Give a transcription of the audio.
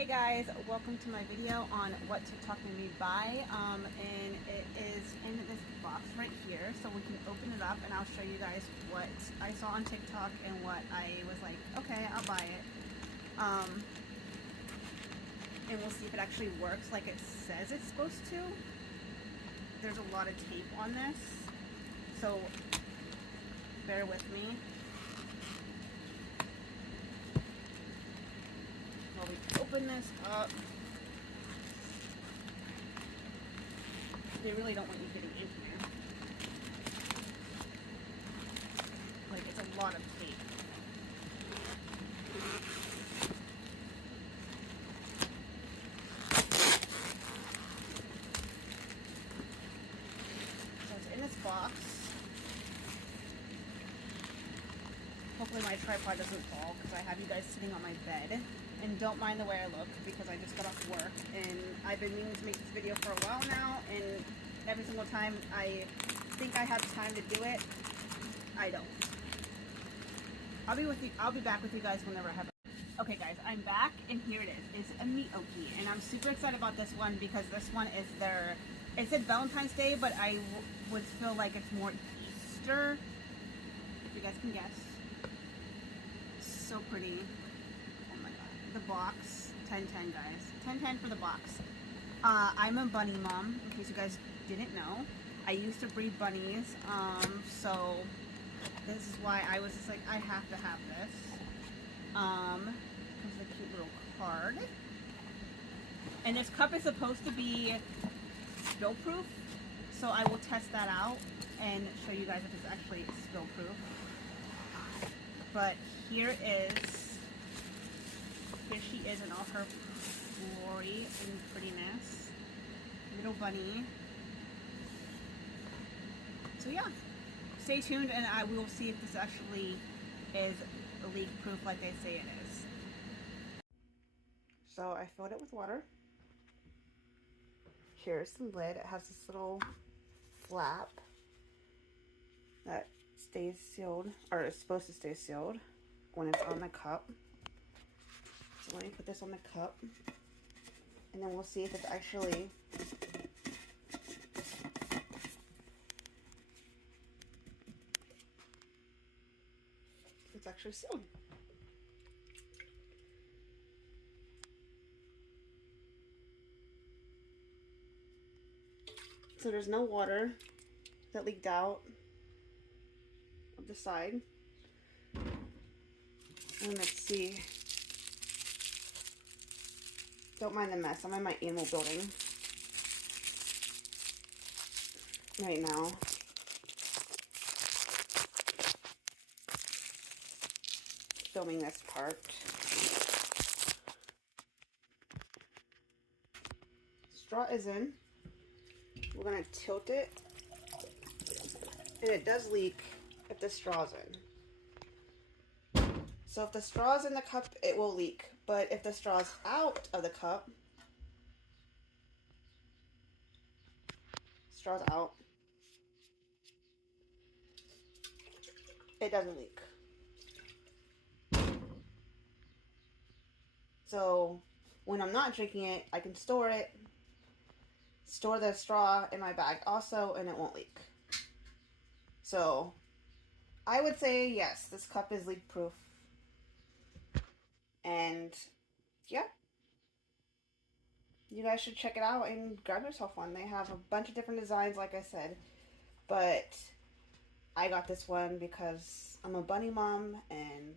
Hey guys, welcome to my video on what TikTok made me buy, and it is in this box right here, so we can open it up and I'll show you guys what I saw on TikTok and what I was like, okay, I'll buy it, and we'll see if it actually works like it says it's supposed to. There's a lot of tape on this, so bear with me. While we open this up, they really don't want you getting in here. Like, it's a lot of tape. So it's in this box. Hopefully my tripod doesn't fall because I have you guys sitting on my bed. And don't mind the way I look because I just got off work and I've been meaning to make this video for a while now, and every single time I think I have time to do it, I don't. I'll be back with you guys whenever I have it. Okay guys, I'm back and here it is. It's a Meoki and I'm super excited about this one because this one is it said Valentine's Day, but I would feel like it's more Easter, if you guys can guess. So pretty. The box, 10/10 guys, 10/10 for the box. I'm a bunny mom, in case you guys didn't know. I used to breed bunnies, so this is why I was just like, I have to have this. Here's a cute little card. And this cup is supposed to be spill proof, so I will test that out and show you guys if it's actually spill proof. But here she is in all her glory and prettiness. Little bunny. So yeah, stay tuned and I will see if this actually is leak proof like they say it is. So I filled it with water. Here's the lid. It has this little flap that stays sealed, or is supposed to stay sealed when it's on the cup. So let me put this on the cup, and then we'll see if it's actually sealed. So there's no water that leaked out of the side. And let's see. Don't mind the mess. I'm in my animal building right now. Filming this part. Straw is in. We're going to tilt it. And it does leak if the straw's in. So if the straw's in the cup, it will leak. But if the straw's out of the cup, straw's out, it doesn't leak. So when I'm not drinking it, I can store the straw in my bag also, and it won't leak. So I would say yes, this cup is leak proof. And yeah, you guys should check it out and grab yourself one. They have a bunch of different designs, like I said, but I got this one because I'm a bunny mom and